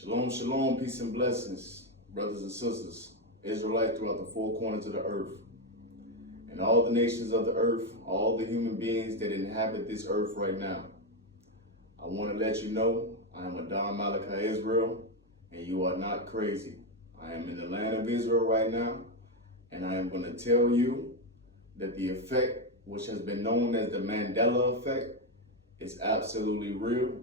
Shalom, shalom, peace and blessings, brothers and sisters, Israelites throughout the four corners of the earth, and all the nations of the earth, all the human beings that inhabit this earth right now. I want to let you know I am Adon Malachi Israel, and you are not crazy. I am in the land of Israel right now, and I am going to tell you that the effect, which has been known as the Mandela effect, is absolutely real.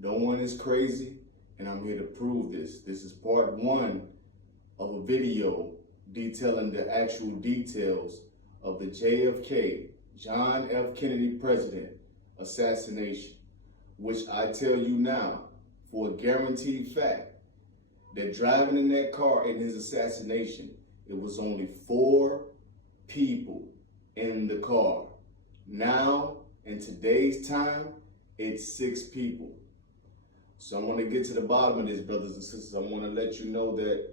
No one is crazy. And I'm here to prove this. This is part one of a video detailing the actual details of the JFK, John F. Kennedy president assassination, which I tell you now for a guaranteed fact that driving in that car in his assassination, it was only 4 people in the car. Now, in today's time, it's 6 people. So I want to get to the bottom of this, brothers and sisters. I want to let you know that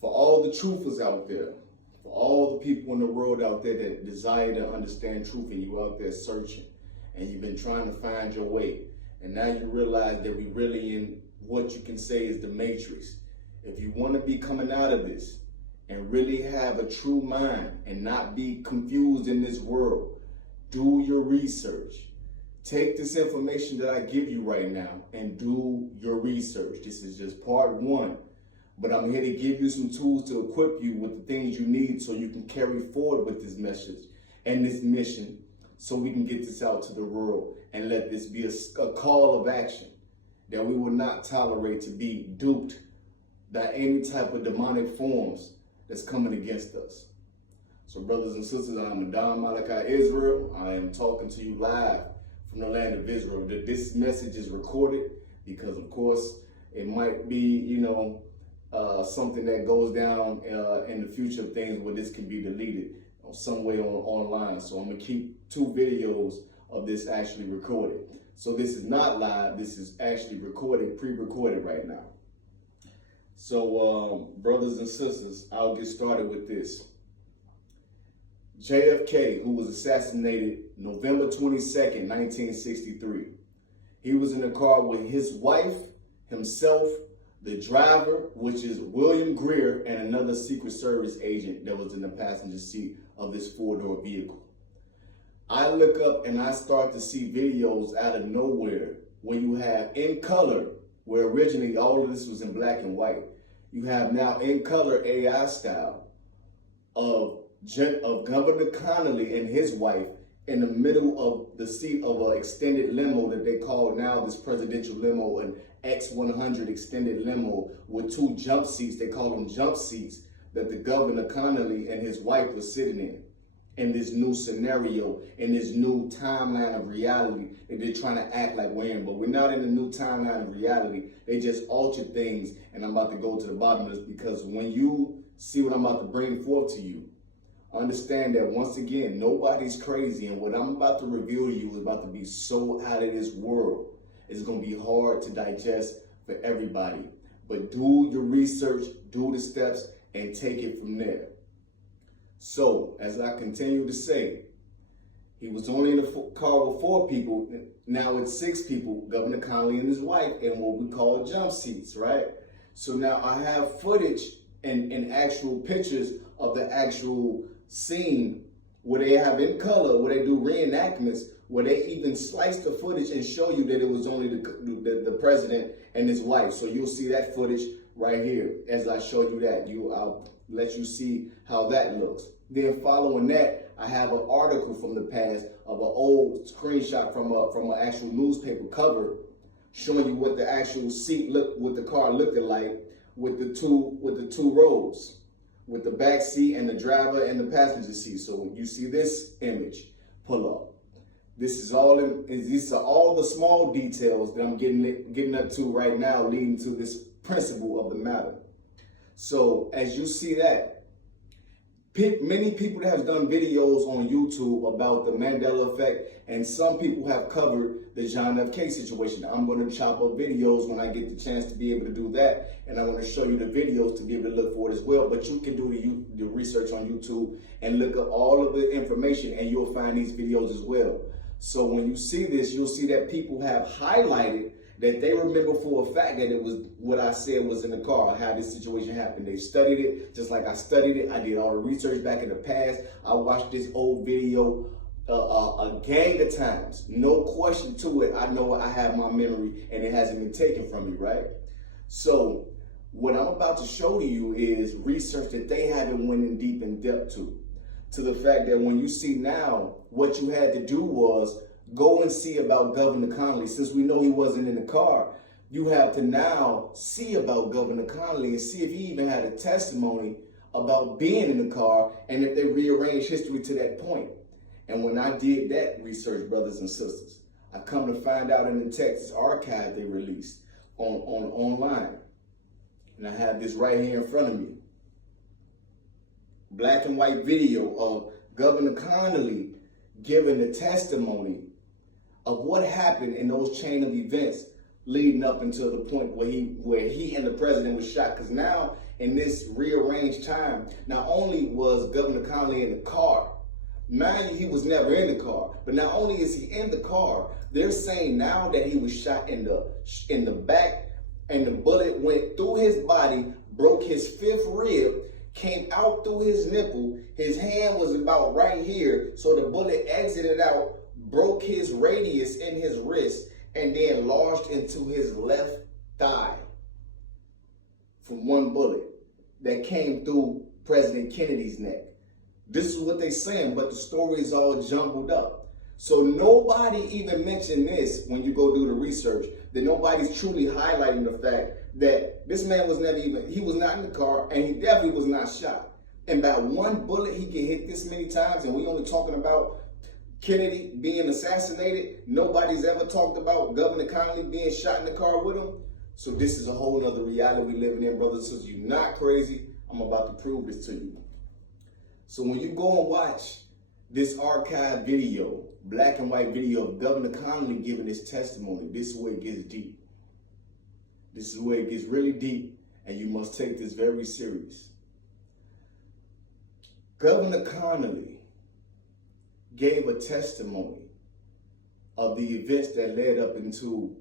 for all the truthers out there, for all the people in the world out there that desire to understand truth, and you out there searching, and you've been trying to find your way, and now you realize that we really in what you can say is the matrix. If you want to be coming out of this and really have a true mind and not be confused in this world, do your research. Take this information that I give you right now and do your research. This is just part one, but I'm here to give you some tools to equip you with the things you need so you can carry forward with this message and this mission so we can get this out to the world and let this be a call of action that we will not tolerate to be duped by any type of demonic forms that's coming against us. So brothers and sisters, I'm Adon Malachi Israel. I am talking to you live from the land of Israel. That this message is recorded because, of course, it might be, something that goes down in the future of things where this can be deleted some way online. So I'm gonna keep 2 videos of this actually recorded. So this is not live. This is actually recorded, pre-recorded right now. So brothers and sisters, I'll get started with this. JFK, who was assassinated November 22nd, 1963. He was in the car with his wife, himself, the driver, which is William Greer, and another Secret Service agent that was in the passenger seat of this 4-door vehicle. I look up and I start to see videos out of nowhere where you have in color, where originally all of this was in black and white. You have now in color AI style of Governor Connolly and his wife in the middle of the seat of an extended limo that they call now this presidential limo, an X100 extended limo with 2 jump seats. They call them jump seats that the Governor Connolly and his wife were sitting in this new scenario, in this new timeline of reality that they're trying to act like we're in. But we're not in the new timeline of reality. They just altered things, and I'm about to go to the bottom of this because when you see what I'm about to bring forth to you, understand that once again, nobody's crazy, and what I'm about to reveal to you is about to be so out of this world. It's going to be hard to digest for everybody. But do your research, do the steps, and take it from there. So, as I continue to say, he was only in the car with 4 people. Now it's 6 people, Governor Connolly and his wife, in what we call jump seats, right? So now I have footage and actual pictures of the actual scene where they have in color, where they do reenactments, where they even slice the footage and show you that it was only the president and his wife. So you'll see that footage right here as I show you that. I'll let you see how that looks. Then following that, I have an article from the past of an old screenshot from an actual newspaper cover showing you what the actual seat looked, what the car looked like with the two rows, with the back seat and the driver and the passenger seat. So when you see this image, pull up. These are all the small details that I'm getting up to right now, leading to this principle of the matter. So as you see that, many people that have done videos on YouTube about the Mandela effect, and some people have covered the John F. K situation. I'm going to chop up videos when I get the chance to be able to do that, and I'm going to show you the videos to be able to look for it as well. But you can do the research on YouTube and look up all of the information, and you'll find these videos as well. So when you see this, you'll see that people have highlighted that they remember for a fact that it was what I said was in the car, how this situation happened. They studied it just like I studied it. I did all the research back in the past. I watched this old video a gang of times. No question to it. I know I have my memory and it hasn't been taken from me, right? So what I'm about to show to you is research that they haven't went in deep in depth to the fact that when you see now, what you had to do was go and see about Governor Connolly. Since we know he wasn't in the car, you have to now see about Governor Connolly and see if he even had a testimony about being in the car and if they rearranged history to that point. And when I did that research, brothers and sisters, I come to find out in the Texas archive they released online. And I have this right here in front of me. Black and white video of Governor Connolly giving the testimony of what happened in those chain of events leading up until the point where he and the president was shot. Because now in this rearranged time, not only was Governor Connolly in the car, mind you, he was never in the car, but not only is he in the car, they're saying now that he was shot in the back and the bullet went through his body, broke his fifth rib, came out through his nipple, his hand was about right here, so the bullet exited out, broke his radius in his wrist, and then lodged into his left thigh from one bullet that came through President Kennedy's neck. This is what they're saying, but the story is all jumbled up. So nobody even mentioned this when you go do the research, that nobody's truly highlighting the fact that this man was never even, he was not in the car, and he definitely was not shot. And by one bullet, he can hit this many times, and we only talking about Kennedy being assassinated. Nobody's ever talked about Governor Connolly being shot in the car with him. So this is a whole other reality we living in, brothers and sisters. You're not crazy. I'm about to prove this to you. So when you go and watch this archive video, black and white video of Governor Connolly giving his testimony, this is where it gets deep. This is where it gets really deep, and you must take this very serious. Governor Connolly gave a testimony of the events that led up into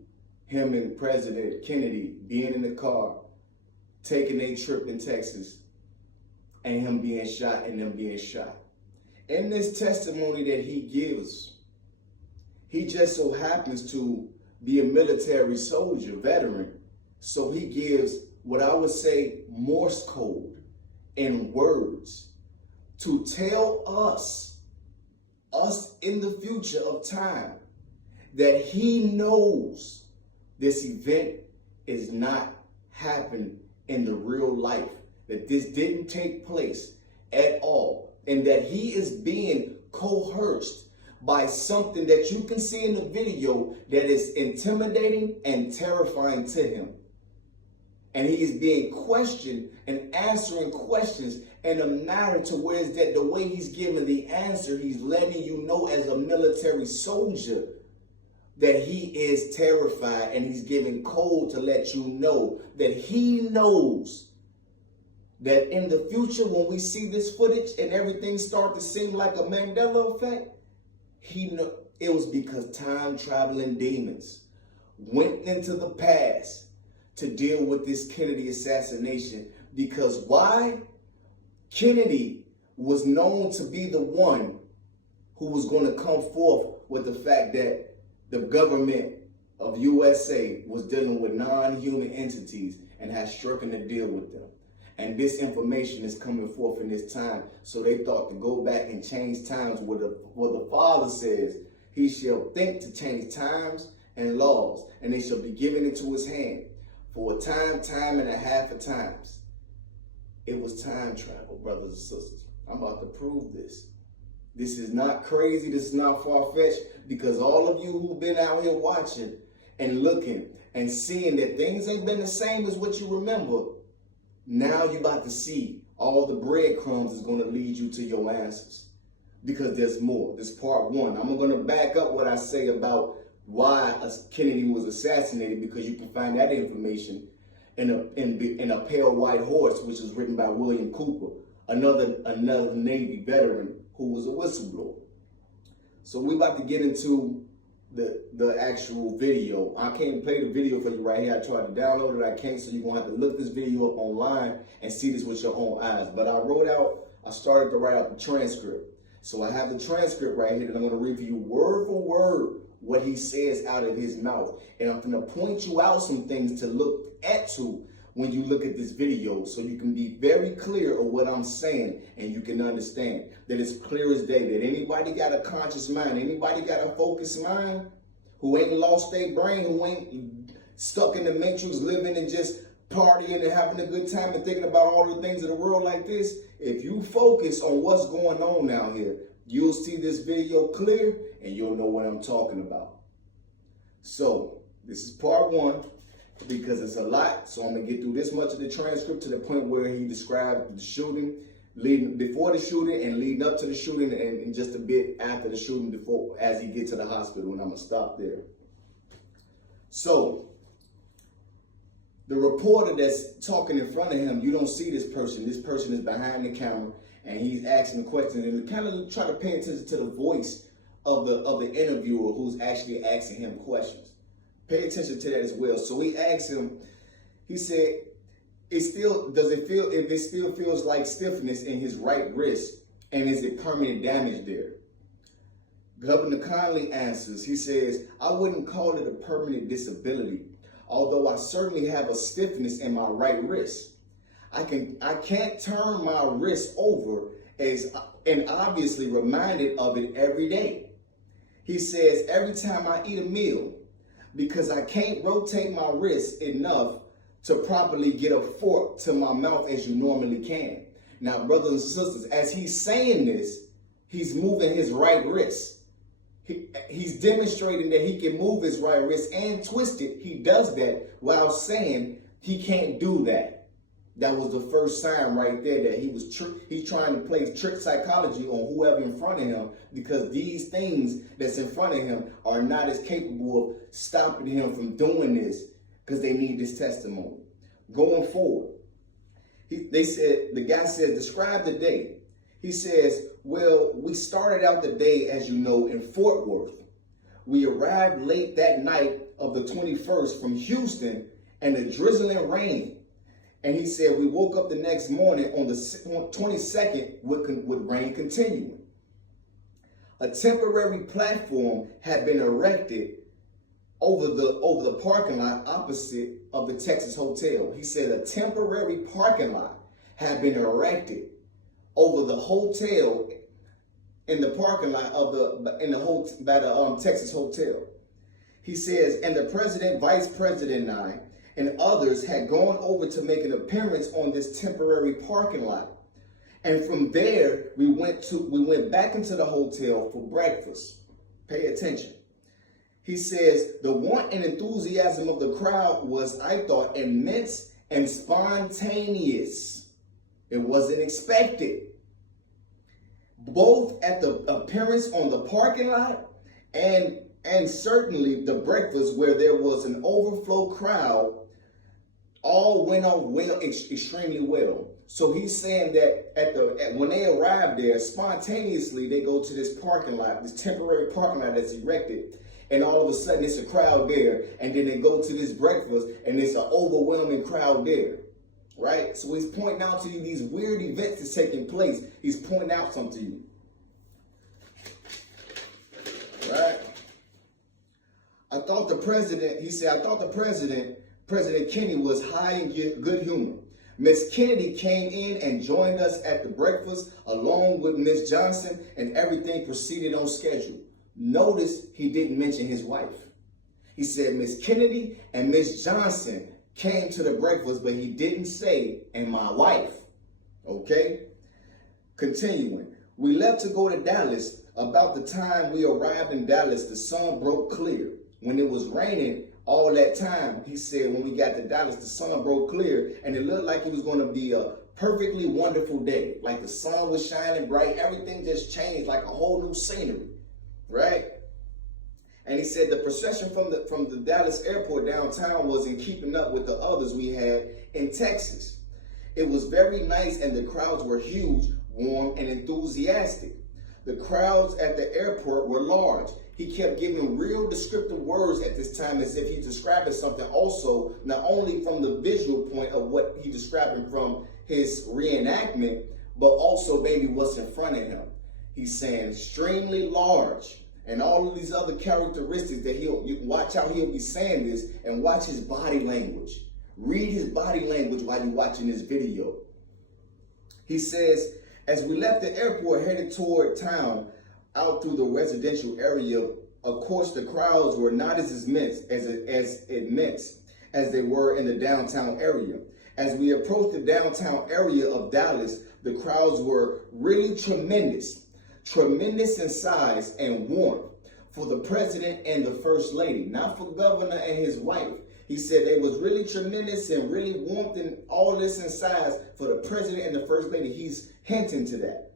him and President Kennedy being in the car, taking a trip in Texas, and him being shot and them being shot. In this testimony that he gives, he just so happens to be a military soldier, veteran. So he gives what I would say Morse code in words to tell us in the future of time, that he knows this event is not happening in the real life, that this didn't take place at all, and that he is being coerced by something that you can see in the video that is intimidating and terrifying to him. And he is being questioned and answering questions in a manner to where is that the way he's giving the answer, he's letting you know as a military soldier that he is terrified, and he's giving code to let you know that he knows that in the future when we see this footage and everything start to seem like a Mandela effect, it was because time traveling demons went into the past to deal with this Kennedy assassination. Because why? Kennedy was known to be the one who was going to come forth with the fact that the government of USA was dealing with non-human entities and had stricken a deal with them. And this information is coming forth in this time. So they thought to go back and change times where the Father says he shall think to change times and laws, and they shall be given into his hand for a time and a half of times. It was time travel, brothers and sisters. I'm about to prove this. This is not crazy. This is not far-fetched, because all of you who've been out here watching and looking and seeing that things ain't been the same as what you remember, now you're about to see all the breadcrumbs is going to lead you to your answers, because there's more. This part one. I'm going to back up what I say about why Kennedy was assassinated, because you can find that information in a Pale White Horse, which was written by William Cooper, another Navy veteran who was a whistleblower. So we're about to get into the actual video. I can't play the video for you right here. I tried to download it, I can't, so you're gonna have to look this video up online and see this with your own eyes. But I started to write out the transcript. So I have the transcript right here that I'm gonna read for you word for word what he says out of his mouth. And I'm gonna point you out some things to look at when you look at this video, so you can be very clear of what I'm saying and you can understand that it's clear as day that anybody got a conscious mind, anybody got a focused mind, who ain't lost their brain, who ain't stuck in the matrix living and just partying and having a good time and thinking about all the things of the world like this, if you focus on what's going on down here, you'll see this video clear and you'll know what I'm talking about. So this is part one, because it's a lot, so I'm gonna get through this much of the transcript to the point where he described the shooting, before the shooting and leading up to the shooting, and just a bit after the shooting, before as he gets to the hospital, and I'm gonna stop there. So the reporter that's talking in front of him, you don't see this person. This person is behind the camera and he's asking questions, and kind of try to pay attention to the voice of the interviewer who's actually asking him questions. Pay attention to that as well. So he asked him, he said, if it still feels like stiffness in his right wrist, and is it permanent damage there? Governor Conley answers, he says, I wouldn't call it a permanent disability, although I certainly have a stiffness in my right wrist. I can't turn my wrist over and obviously reminded of it every day. He says, every time I eat a meal, because I can't rotate my wrist enough to properly get a fork to my mouth as you normally can. Now, brothers and sisters, as he's saying this, he's moving his right wrist. He's demonstrating that he can move his right wrist and twist it. He does that while saying he can't do that. That was the first sign right there that he's trying to play trick psychology on whoever in front of him, because these things that's in front of him are not as capable of stopping him from doing this, because they need this testimony. Going forward, the guy said, describe the day. He says, well, we started out the day, as you know, in Fort Worth. We arrived late that night of the 21st from Houston, and the drizzling rain. And he said, we woke up the next morning on the 22nd with rain continuing. A temporary platform had been erected over the parking lot opposite of the Texas Hotel. He said a temporary parking lot had been erected over the hotel, in the parking lot by the Texas Hotel. He says, and the president, vice president, and others had gone over to make an appearance on this temporary parking lot. And from there, we went back into the hotel for breakfast. Pay attention. He says, the want and enthusiasm of the crowd was, I thought, immense and spontaneous. It wasn't expected. Both at the appearance on the parking lot and certainly the breakfast, where there was an overflow crowd, all went off extremely well. So he's saying that when they arrived there, spontaneously they go to this parking lot, this temporary parking lot that's erected, and all of a sudden it's a crowd there, and then they go to this breakfast and it's an overwhelming crowd there, right? So he's pointing out to you these weird events that's taking place. He's pointing out something to you, right? President Kennedy was high in good humor. Miss Kennedy came in and joined us at the breakfast along with Miss Johnson, and everything proceeded on schedule. Notice he didn't mention his wife. He said Miss Kennedy and Miss Johnson came to the breakfast, but he didn't say, and my wife. Okay? Continuing. We left to go to Dallas. About the time we arrived in Dallas, the sun broke clear. When it was raining all that time, he said, when we got to Dallas, the sun broke clear, and it looked like it was going to be a perfectly wonderful day. Like the sun was shining bright. Everything just changed, like a whole new scenery, right? And he said the procession from the Dallas airport downtown was in keeping up with the others we had in Texas. It was very nice, and the crowds were huge, warm, and enthusiastic. The crowds at the airport were large. He kept giving real descriptive words at this time as if he's describing something also, not only from the visual point of what he's describing from his reenactment, but also maybe what's in front of him. He's saying extremely large and all of these other characteristics that you watch how he'll be saying this, and watch his body language. Read his body language while you're watching this video. He says, as we left the airport headed toward town, out through the residential area, of course the crowds were not as immense as they were in the downtown area. As we approached the downtown area of Dallas, the crowds were really tremendous in size and warmth for the president and the first lady, not for governor and his wife. He said they was really tremendous and really warmth and all this in size for the president and the first lady. He's hinting to that.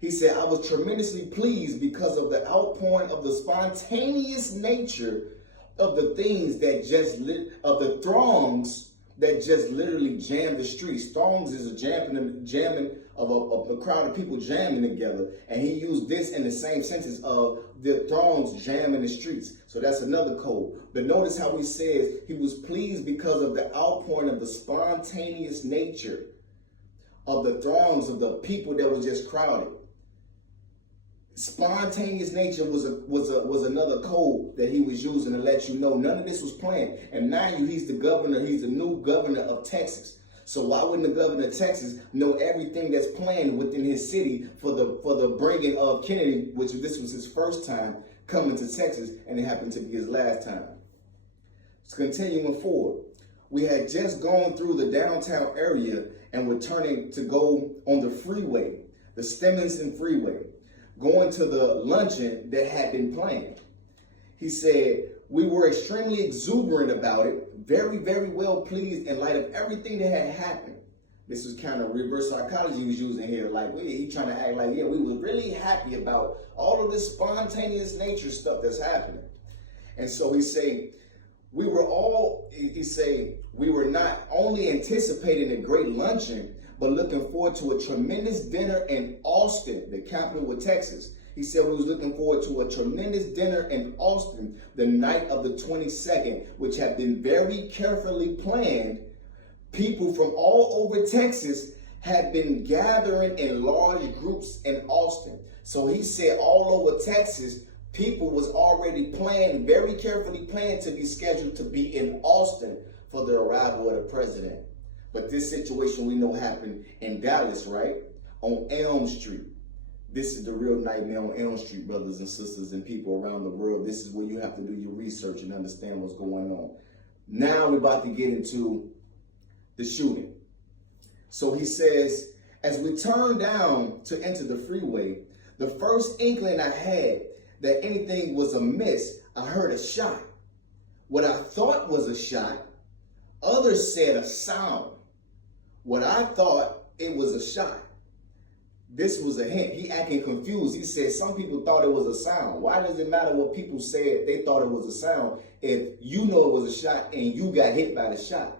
He said, I was tremendously pleased because of the outpouring of the spontaneous nature of the things that of the throngs that just literally jammed the streets. Throngs is a jamming of a crowd of people jamming together. And he used this in the same sentence of the throngs jamming the streets. So that's another code. But notice how he says he was pleased because of the outpouring of the spontaneous nature of the throngs of the people that were just crowded. Spontaneous nature was another code that he was using to let you know none of this was planned. And now he's the governor, he's the new governor of Texas. So why wouldn't the governor of Texas know everything that's planned within his city for the bringing of Kennedy, which this was his first time coming to Texas, and it happened to be his last time. So continuing forward, we had just gone through the downtown area and were turning to go on the freeway, the Stevenson Freeway, going to the luncheon that had been planned. He said, we were extremely exuberant about it, very, very well pleased in light of everything that had happened. This was kind of reverse psychology he was using here. Like, he trying to act like, yeah, we were really happy about all of this spontaneous nature stuff that's happening. And so we were not only anticipating a great luncheon, but looking forward to a tremendous dinner in Austin, the capital of Texas. He said we was looking forward to a tremendous dinner in Austin the night of the 22nd, which had been very carefully planned. People from all over Texas had been gathering in large groups in Austin. So he said all over Texas, people was already planned, very carefully planned to be scheduled to be in Austin for the arrival of the president. But this situation we know happened in Dallas, right? On Elm Street. This is the real nightmare on Elm Street, brothers and sisters and people around the world. This is where you have to do your research and understand what's going on. Now we're about to get into the shooting. So he says, as we turned down to enter the freeway, the first inkling I had that anything was amiss, I heard a shot. What I thought was a shot, others said a sound. What I thought, it was a shot. This was a hint. He acting confused. He said some people thought it was a sound. Why does it matter what people said they thought it was a sound if you know it was a shot and you got hit by the shot?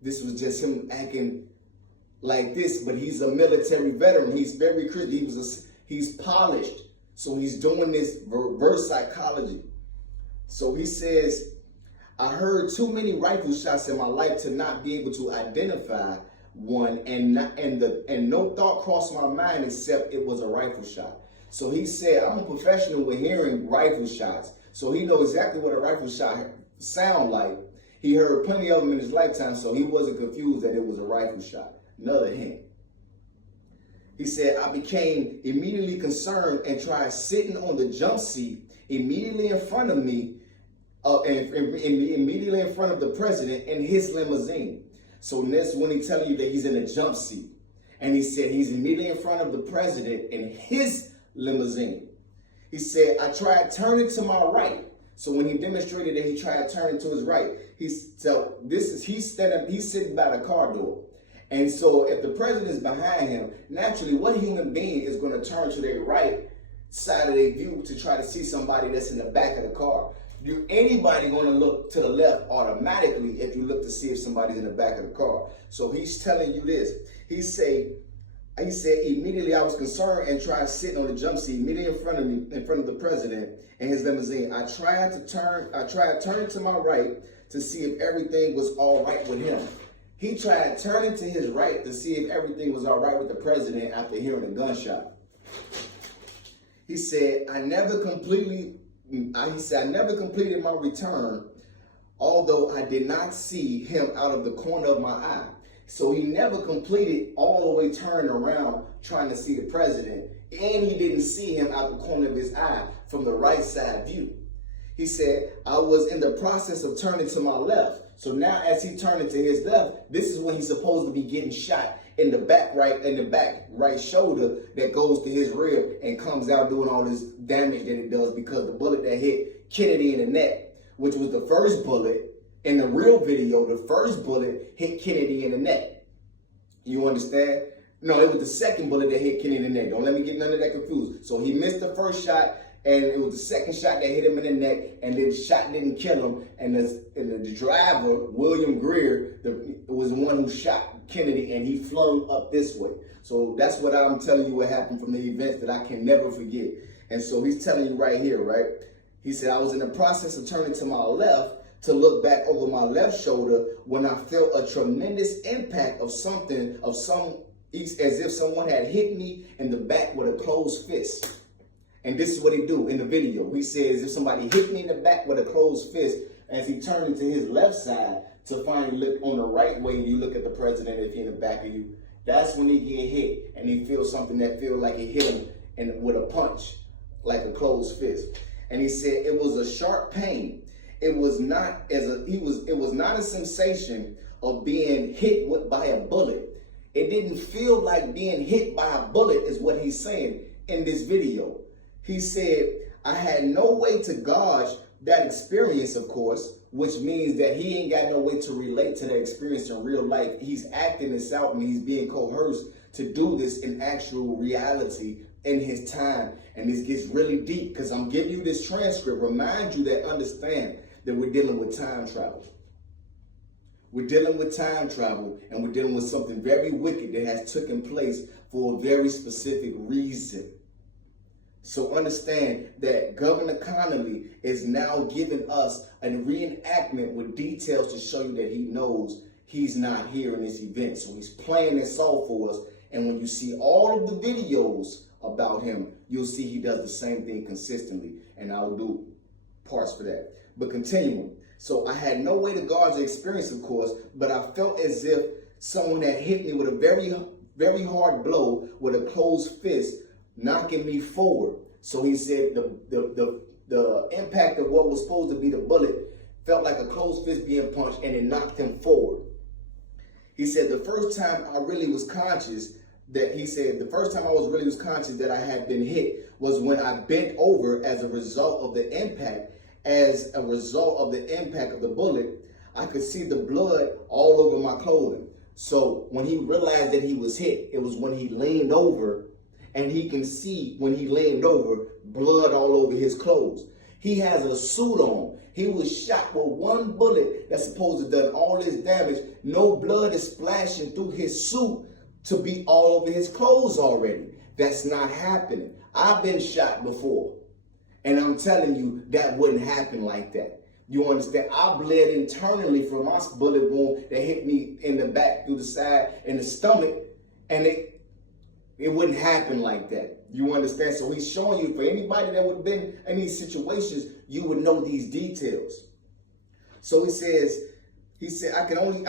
This was just him acting like this, but he's a military veteran. He's very critical. He's polished. So he's doing this reverse psychology. So he says, I heard too many rifle shots in my life to not be able to identify one, and no thought crossed my mind except it was a rifle shot. So he said, I'm a professional with hearing rifle shots. So he knows exactly what a rifle shot sound like. He heard plenty of them in his lifetime, so he wasn't confused that it was a rifle shot. Another hint. He said, I became immediately concerned and tried sitting on the jump seat immediately in front of me, immediately in front of the president in his limousine. So that's when he telling you that he's in a jump seat. And he said he's immediately in front of the president in his limousine. He said, I tried turning to my right. So when he demonstrated that he tried turning to his right, he's sitting by the car door. And so if the president is behind him, naturally, what human being is going to turn to their right side of their view to try to see somebody that's in the back of the car? Anybody going to look to the left automatically if you look to see if somebody's in the back of the car. So he's telling you this. He say, He said, immediately I was concerned and tried sitting on the jump seat immediately in front of me, in front of the president and his limousine. I tried turning to my right to see if everything was all right with him. He tried turning to his right to see if everything was all right with the president after hearing a gunshot. He said, I never completed my return, although I did not see him out of the corner of my eye. So he never completed all the way turning around trying to see the president, and he didn't see him out the corner of his eye from the right side view. He said, I was in the process of turning to my left. So now as he turned to his left, this is when he's supposed to be getting shot in the back right shoulder that goes to his rib and comes out doing all this damage that it does because the bullet that hit Kennedy in the neck, which was the first bullet in the real video, the first bullet hit Kennedy in the neck. You understand? No, it was the second bullet that hit Kennedy in the neck. Don't let me get none of that confused. So he missed the first shot, and it was the second shot that hit him in the neck, and then the shot didn't kill him. And the driver, William Greer, was the one who shot Kennedy, and he flung up this way. So that's what I'm telling you what happened from the events that I can never forget. And so he's telling you right here, right? He said, I was in the process of turning to my left to look back over my left shoulder when I felt a tremendous impact as if someone had hit me in the back with a closed fist. And this is what he do in the video. He says, if somebody hit me in the back with a closed fist, as he turned to his left side to finally look on the right way, you look at the president if he's in the back of you, that's when he get hit and he feels something that feels like it hit him with a punch, like a closed fist. And he said it was a sharp pain. It was not a sensation of being hit by a bullet. It didn't feel like being hit by a bullet is what he's saying in this video. He said, I had no way to gauge that experience, of course, which means that he ain't got no way to relate to that experience in real life. He's acting this out and he's being coerced to do this in actual reality in his time. And this gets really deep because I'm giving you this transcript. Remind you that understand that we're dealing with time travel. We're dealing with time travel, and we're dealing with something very wicked that has taken place for a very specific reason. So understand that Governor Connolly is now giving us a reenactment with details to show you that he knows he's not here in this event. So he's playing this off for us. And when you see all of the videos about him, you'll see he does the same thing consistently. And I'll do parts for that. But continuing. So I had no way to gauge the experience, of course, but I felt as if someone had hit me with a very, very hard blow with a closed fist, knocking me forward. So he said the impact of what was supposed to be the bullet felt like a closed fist being punched, and it knocked him forward. He said the first time I really was conscious that I had been hit was when I bent over as a result of the impact. As a result of the impact of the bullet, I could see the blood all over my clothing. So when he realized that he was hit, it was when he leaned over, and he can see when he leaned over, blood all over his clothes. He has a suit on. He was shot with one bullet that's supposed to have done all this damage. No blood is splashing through his suit to be all over his clothes already. That's not happening. I've been shot before. And I'm telling you, that wouldn't happen like that. You understand? I bled internally from my bullet wound that hit me in the back, through the side, in the stomach, and it wouldn't happen like that. You understand? So he's showing you, for anybody that would have been in these situations, you would know these details. So he said, I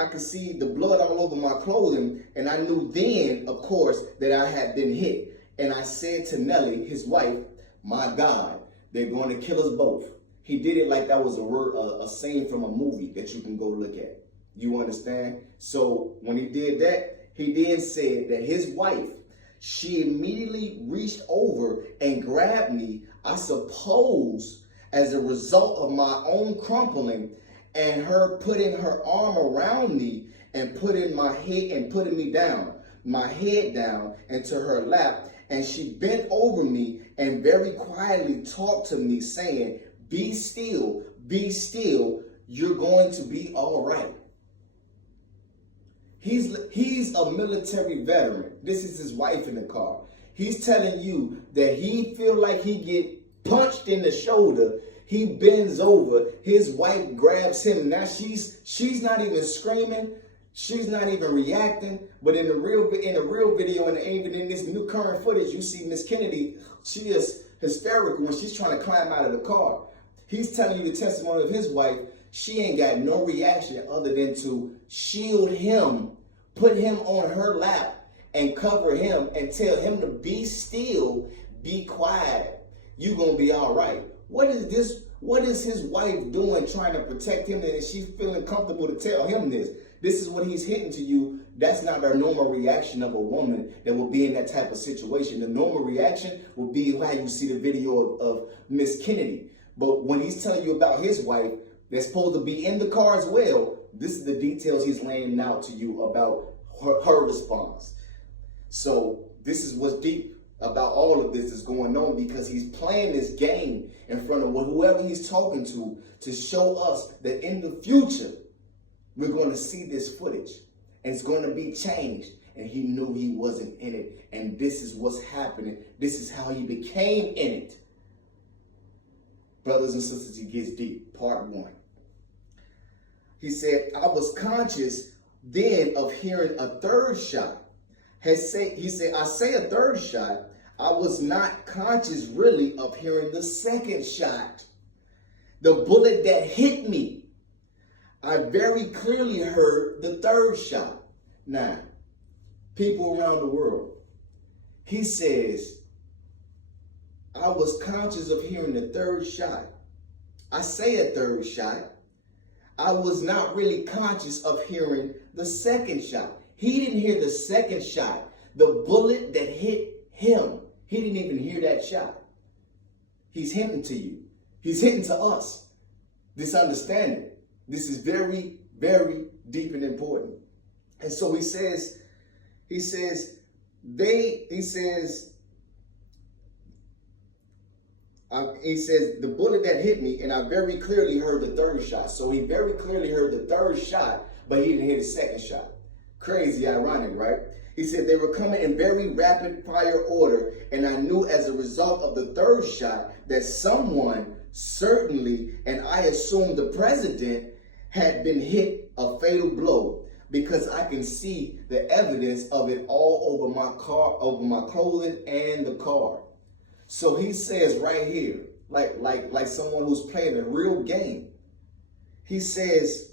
could see the blood all over my clothing, and I knew then, of course, that I had been hit. And I said to Nellie, his wife, my God, they're going to kill us both. He did it like that was a scene from a movie that you can go look at. You understand? So when he did that, he then said that his wife, she immediately reached over and grabbed me, I suppose, as a result of my own crumpling and her putting her arm around me and putting my head and putting me down, my head down into her lap. And she bent over me and very quietly talked to me saying, be still, you're going to be all right. He's a military veteran. This is his wife in the car. He's telling you that he feel like he get punched in the shoulder. He bends over. His wife grabs him. Now she's not even screaming. She's not even reacting. But in the real video, and even in this new current footage, you see Miss Kennedy. She is hysterical when she's trying to climb out of the car. He's telling you the testimony of his wife. She ain't got no reaction other than to shield him, put him on her lap, and cover him and tell him to be still, be quiet. You gonna be all right. What is this? What is his wife doing trying to protect him, and is she feeling comfortable to tell him this? This is what he's hitting to you. That's not our normal reaction of a woman that will be in that type of situation. The normal reaction will be how you see the video of Miss Kennedy. But when he's telling you about his wife, that's supposed to be in the car as well, this is the details he's laying out to you about her response. So this is what's deep about all of this is going on, because he's playing this game in front of whoever he's talking to show us that in the future, we're going to see this footage and it's going to be changed. And he knew he wasn't in it. And this is what's happening. This is how he became in it. Brothers and sisters, he gets deep. Part 1. He said, I was conscious then of hearing a third shot. He said, I say a third shot. I was not conscious really of hearing the second shot. The bullet that hit me. I very clearly heard the third shot. Now, people around the world, he says, I was conscious of hearing the third shot. I say a third shot. I was not really conscious of hearing the second shot. He didn't hear the second shot. The bullet that hit him, he didn't even hear that shot. He's hinting to you. He's hinting to us. This understanding. This is very, very deep and important. And so he says, the bullet that hit me, and I very clearly heard the third shot. So he very clearly heard the third shot, but he didn't hear the second shot. Crazy ironic, right? He said they were coming in very rapid fire order, and I knew as a result of the third shot that someone, certainly, and I assumed the president, had been hit a fatal blow, because I can see the evidence of it all over my car, over my clothing and the car. So he says right here, like someone who's playing a real game. He says,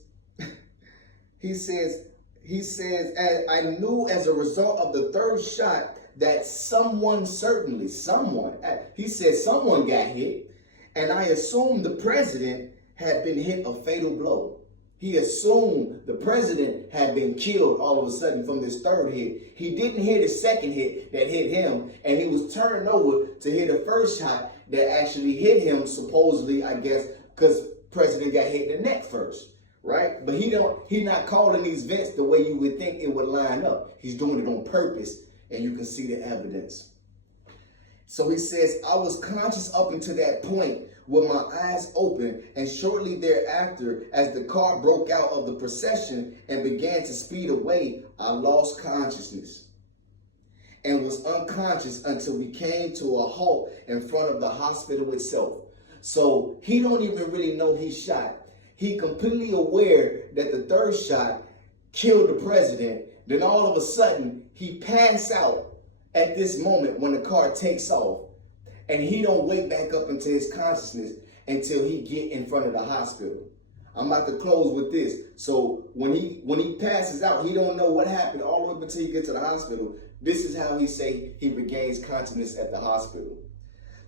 I knew as a result of the third shot that someone he said someone got hit, and I assumed the president had been hit a fatal blow. He assumed the president had been killed all of a sudden from this third hit. He didn't hear the second hit that hit him, and he was turned over to hear the first shot that actually hit him, supposedly, I guess, because president got hit in the neck first, right? But he's not calling these events the way you would think it would line up. He's doing it on purpose, and you can see the evidence. So he says, I was conscious up until that point with my eyes open, and shortly thereafter, as the car broke out of the procession and began to speed away, I lost consciousness and was unconscious until we came to a halt in front of the hospital itself. So he don't even really know he shot. He completely aware that the third shot killed the president. Then all of a sudden, he passed out at this moment when the car takes off. And he don't wake back up into his consciousness until he get in front of the hospital. I'm about to close with this. So when he passes out, he don't know what happened all the way until he gets to the hospital. This is how he say he regains consciousness at the hospital.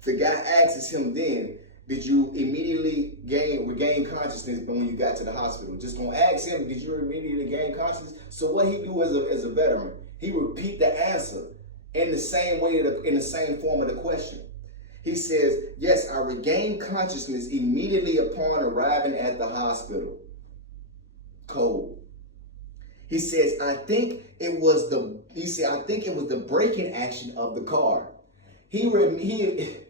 The guy asks him then, did you immediately regain consciousness when you got to the hospital? Just gonna ask him, did you immediately gain consciousness? So what he do as a veteran, he repeat the answer in the same way, in the same form of the question. He says, yes, I regained consciousness immediately upon arriving at the hospital. Cold. He says, I think it was the braking action of the car. He immediately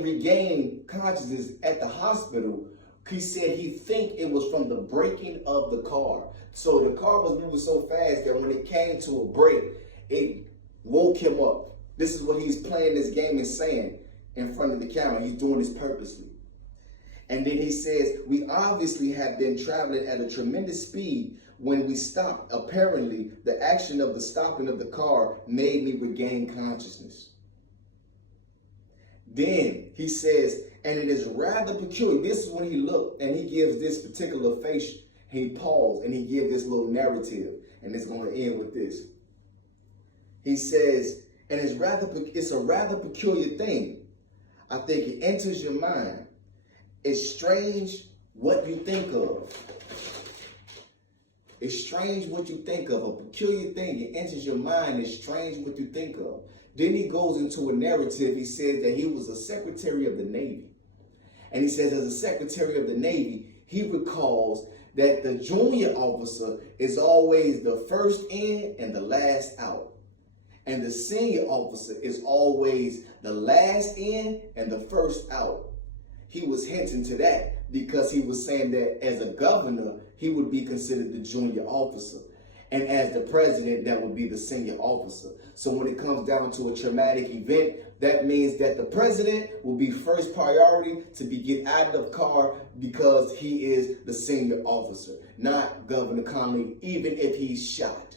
regained consciousness at the hospital, He said he think it was from the braking of the car. So the car was moving so fast that when it came to a break, it woke him up. This is what he's playing this game and saying in front of the camera. He's doing this purposely. And then he says, we obviously have been traveling at a tremendous speed when we stopped. Apparently, the action of the stopping of the car made me regain consciousness. Then he says, and it is rather peculiar. This is when he looked and he gives this particular face. He paused and he gives this little narrative. And it's going to end with this. He says, and it's a rather peculiar thing. I think it enters your mind. It's strange what you think of. It's strange what you think of. A peculiar thing. It enters your mind. It's strange what you think of. Then he goes into a narrative. He says that he was a Secretary of the Navy. And he says as a Secretary of the Navy, he recalls that the junior officer is always the first in and the last out. And the senior officer is always the last in and the first out. He was hinting to that because he was saying that as a governor, he would be considered the junior officer. And as the president, that would be the senior officer. So when it comes down to a traumatic event, that means that the president will be first priority to be get out of the car because he is the senior officer, not Governor Connolly, even if he's shot.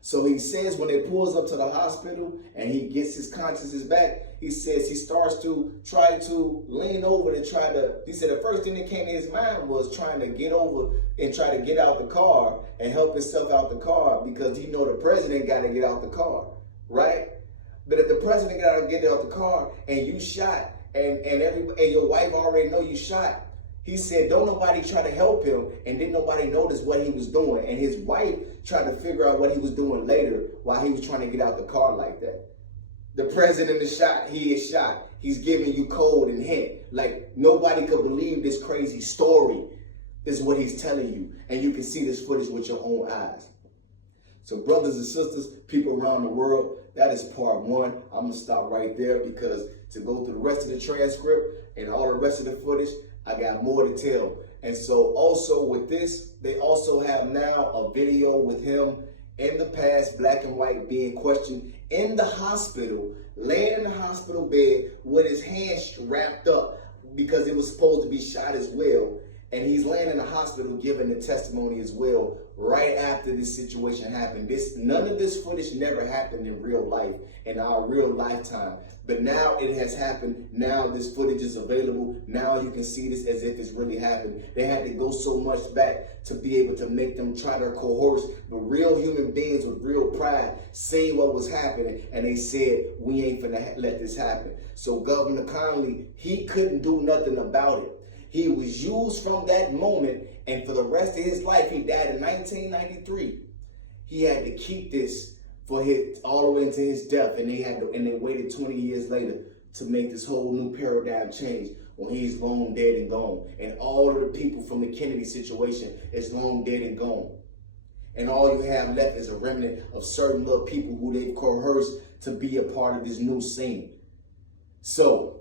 So he says when they pulls up to the hospital and he gets his consciousness back, he says he starts to try to lean over and he said the first thing that came to his mind was trying to get over and try to get out the car and help himself out the car because he know the president got to get out the car, right? But if the president got to get out the car and you shot and your wife already know you shot, he said, don't nobody try to help him, and didn't nobody notice what he was doing. And his wife tried to figure out what he was doing later while he was trying to get out the car like that. The president is shot, he is shot. He's giving you code and hint. Like nobody could believe this crazy story is what he's telling you. And you can see this footage with your own eyes. So brothers and sisters, people around the world, that is part one. I'm going to stop right there because to go through the rest of the transcript and all the rest of the footage, I got more to tell. And so also with this, they also have now a video with him in the past, black and white, being questioned in the hospital, laying in the hospital bed with his hands wrapped up because it was supposed to be shot as well. And he's laying in the hospital giving the testimony as well right after this situation happened. None of this footage never happened in real life, in our real lifetime. But now it has happened. Now this footage is available. Now you can see this as if it's really happened. They had to go so much back to be able to make them try to coerce the real human beings with real pride, seeing what was happening. And they said, we ain't finna let this happen. So Governor Connolly, he couldn't do nothing about it. He was used from that moment, and for the rest of his life, he died in 1993. He had to keep this for all the way into his death, and they waited 20 years later to make this whole new paradigm change when he's long dead and gone. And all of the people from the Kennedy situation is long dead and gone. And all you have left is a remnant of certain little people who they've coerced to be a part of this new scene. So,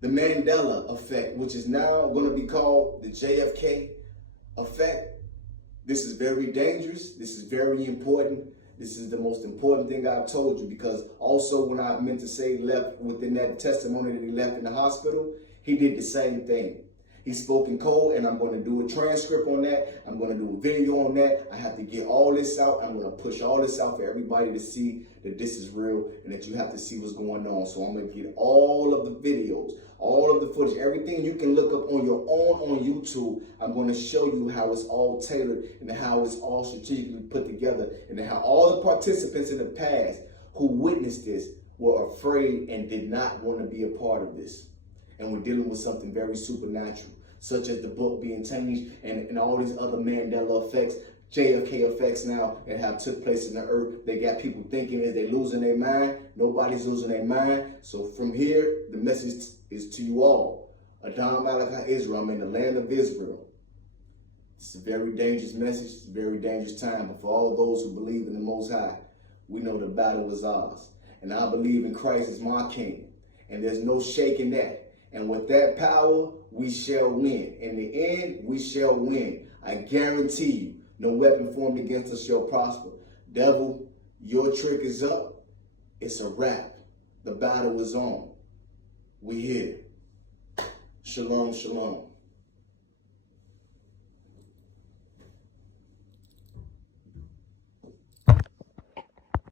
the Mandela effect, which is now going to be called the JFK effect. This is very dangerous. This is very important. This is the most important thing I've told you, because also when I meant to say left within that testimony that he left in the hospital, he did the same thing. He spoke in code, and I'm going to do a transcript on that. I'm going to do a video on that. I have to get all this out. I'm going to push all this out for everybody to see that this is real and that you have to see what's going on. So I'm going to get all of the videos, all of the footage, everything you can look up on your own on YouTube. I'm going to show you how it's all tailored and how it's all strategically put together, and how all the participants in the past who witnessed this were afraid and did not want to be a part of this. And we're dealing with something very supernatural, such as the book being changed and all these other Mandela effects, JFK effects now that have took place in the earth. They got people thinking is they losing their mind. Nobody's losing their mind. So from here, the message is to you all. Adam Malachai Israel, I'm in the land of Israel. It's a very dangerous message. It's a very dangerous time. But for all those who believe in the Most High, we know the battle is ours. And I believe in Christ as my King. And there's no shaking that. And with that power, we shall win. In the end, we shall win. I guarantee you, no weapon formed against us shall prosper. Devil, your trick is up. It's a wrap. The battle is on. We here. Shalom, shalom.